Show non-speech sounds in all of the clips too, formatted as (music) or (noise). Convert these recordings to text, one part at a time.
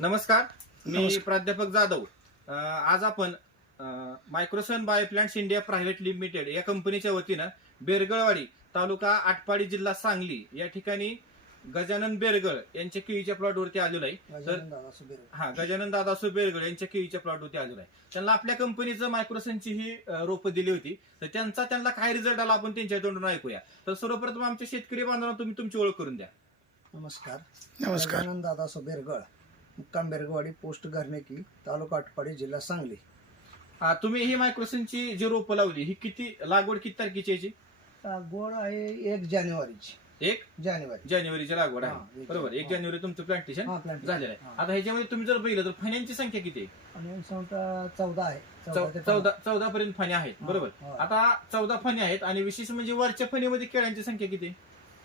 नमस्कार मी नमस्कार. प्राध्यापक जाधव. अं, आज आपण Microsun bioplants India private limited या कंपनीच्या वतीनं बेरगळवाडी तालुका आटपाडी जिल्हा सांगली या ठिकाणी गजानन बेरगळ यांच्या केळीच्या प्लॉटवरती आलेलो आहे. गजानन दादा सुबेर हा गजानन दादासू बेरगळ यांच्या केळीच्या प्लॉटवरती आलेलो आहे. त्यांना आपल्या कंपनीचं मायक्रोसनची ही अं, रोपं दिली होती. तर त्यांचा त्यांना काय रिझल्ट आला आपण त्यांच्या तोंडून ऐकूया. तर सर्वप्रथम आमच्या शेतकरी बांधवांना तुम्ही तुमची ओळख करून द्या. नमस्कार. नमस्कार. गजानन दादा सुबेरगळ. मुक्काम बेरगवाडी पोस्ट घरनेकी तालुका आटपाडी जिल्हा सांगली. हा, तुम्ही ही मायक्रोसनची जी रोपं लावली. ही किती लागवड किती तारखेची याची गोड आहे एक जानेवारीची. एक? जानेवारी. जानेवारीची लागवड हा, आहे एक बरोबर एक. जानेवारी. तुमचं प्लांटेशन हा झालेलं आहे. हा. आता ह्याच्यामध्ये तुम्ही जर बघितलं तर फण्यांची संख्या किती आहे? आणि संख्या चौदा आहे. चौ- ते चौदा चौदा पर्यंत फण्या आहेत. हा, बरोबर. हा. आता चौदा फण्या आहेत आणि विशेष म्हणजे वरच्या फणीमध्ये केळ्यांची संख्या किती आहे?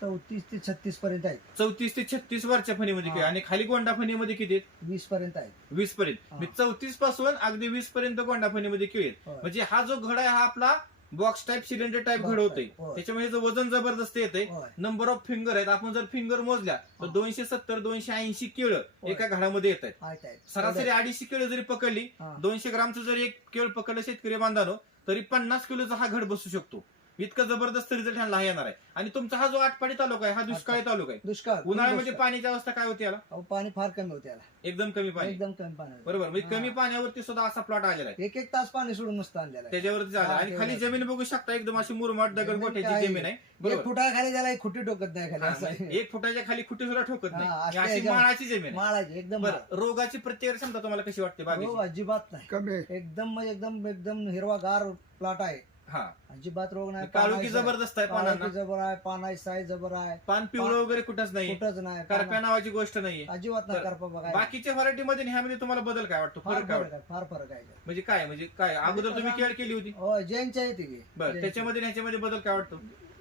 चौतीस ते छत्तीस पर्यंत आहेत चौतीस ते छत्तीस वरच्या फणीमध्ये केळी हा. आणि खाली गोंडा फणीमध्ये किती आहेत वीस पर्यंत आहेत वीस पर्यंत हा. चौतीसपासून अगदी वीस पर्यंत गोंडा फणीमध्ये केळी आहेत होय. म्हणजे हा जो घड आहे हा आपला box type cylinder type Box घड होतोय type, होय. त्याच्यामुळे याचं वजन जबरदस्त होय. नंबर ऑफ फिंगर आहेत आपण जर फिंगर मोजल्या तर हा. दोनशे सत्तर दोनशे ऐंशी केळं होय. एका घडामध्ये येत आहेत आहेत आहेत सरासरी अडीचशे किलो जरी पकडली हा. दोनशे ग्रामचं जरी एक केळ पकडलं शेतकरी बांधानो तरी पन्नास किलोचा हा घड बसू शकतो इतका जबरदस्त रिझल्ट ह्याला येणार आहे. आणि तुमचा हा जो आटपाडी तालुका आहे हा दुष्काळी तालुका आहे. दुष्काळ. उन्हाळ्यामध्ये दुष्काळ. पाण्याची अवस्था काय होती याला? अहो, पाणी फार कमी होते याला. एकदम कमी पाणी. एकदम कमी पाणी होतं. बरोबर. म्हणजे कमी हा. पाण्यावरती सुद्धा असा प्लॉट आलेला आहे. एक एक तास पाणी सोडून मस्त आणलेलं आहे. त्याच्यावरती झाला. हा, आणि खाली तेवढं. जमीन बघू शकता एकदम अशी मुरमाट दगड जमीन गोठ्याची जमीन आहे? एक बरोबर. फुटा खाली त्याला एक खुटी टोकत नाही खाली हा, असं आहे. एक फुटाच्या खाली खुटी सुद्धा ठोकत हा, नाही. अशी ही माळाची जमीन आहे. माळाची एकदम माळ. बरं रोगाची प्रतिकार क्षमता तुम्हाला कशी वाटते हो अजिबात नाही. कमी आहे. एकदम म्हणजे एकदम एकदम हिरवागार प्लॉट आहे. हा. अजिबात रोग नाही काळुकी जबरदस्त आहे पानांना. जबर आहे पानाची साईज जबर आहे. पान पिवळं वगैरे कुठंच नाही कुठंच नाही करप्या पाना- नावाची गोष्ट नाहीये. अजिबात नाही तर करपा बघा बाकीच्या व्हरायटी मध्ये आणि ह्यामध्ये तुम्हाला बदल काय वाटतो? फार फरक काय फरक वाटतो? आहे फार फरक आहे. म्हणजे काय म्हणजे काय? अगोदर तुम्ही केळ केली होती. हो जैनच्या आहे ती बरं त्याच्यामध्ये आणि ह्याच्यामध्ये बदल काय वाटतो?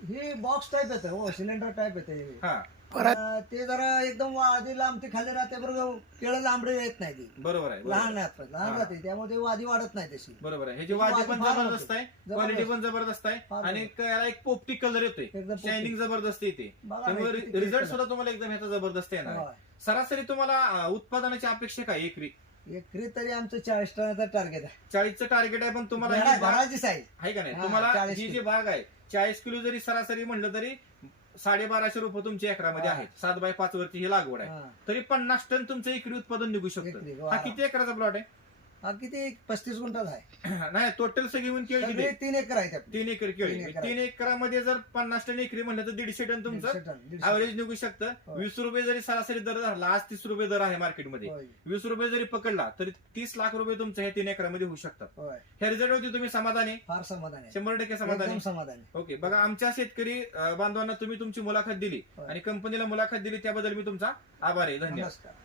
हे बॉक्स टाईप येतं हो सिलेंडर टाईप येते हे. हा. परत ते जरा एकदम वादी लांब ते खाली राहते बरोबर केळं लांबडे येत नाही ती बरोबर आहे बरोबर लहान आहे. लहान हा. राहते त्यामुळे ते वादी वाढत नाही तशी बरोबर आहे ह्याची वादी वादी पण फार जबरदस्त आहे जबरदस्त. क्वालिटी पण जबरदस्त आहे फार आणि जबरदस्त. याला एक पोपटी कलर येतोय एकदम. शायनिंग जबरदस्त येते बघा ना, त्यामुळे किती रिझल्ट. सुद्धा तुम्हाला एकदम ह्याचा जबरदस्त येणार आहे. होय. सरासरी तुम्हाला अं, उत्पादनाची अपेक्षा काय एकरी एकरी तरी आमचं चाळीस टनाचं टार्गेट आहे चाळीसचं टार्गेट आहे पण तुम्हाला घरा- ही बाग- घराची साईज आहे का नाही हा, तुम्हाला 40 ही जी किलो. बाग आहे चाळीस किलो जरी सरासरी म्हणलं तरी साडेबाराशे रुपये तुमच्या एकरामध्ये हा. आहेत. सात बाय पाच वरती ही लागवड आहे. तरी पन्नास टन तुमचं एकरी उत्पादन निघू शकतं. हो, हा. किती एकराचा प्लॉट आहे? हा किती एक पस्तीस गुंठाचा आहे. (coughs) नाही टोटल सगळी मिळून केळी किती सगळे आहे? तीन एकर आहेत आपले. तीन एकर केळी. तीन एकर. तीन एकरामध्ये जर पन्नास टन एकरी म्हणलं तर दीडशे टन तुमचं दीडशे टन, दीडशे ऍव्हरेज निघू शकतं. वीस रुपये जरी सरासरी दर धरला आज तीस रुपये दर आहे मार्केटमध्ये होय, वीस रुपये जरी पकडला तरी तीस लाख रुपये तुमच्या ह्या तीन एकरामध्ये होऊ शकतात होय. ह्या रिझल्टवरती तुम्ही समाधानी? फार समाधान आहे. शंभर टक्के समाधानी. एकदम समाधान. आहे. ओके बघा आमच्या शेतकरी अं, बांधवांना तुम्ही तुमची मुलाखत दिली होय. आणि कंपनीला मुलाखत दिली त्याबद्दल मी तुमचा आभार आहे. धन्यवाद. नमस्कार.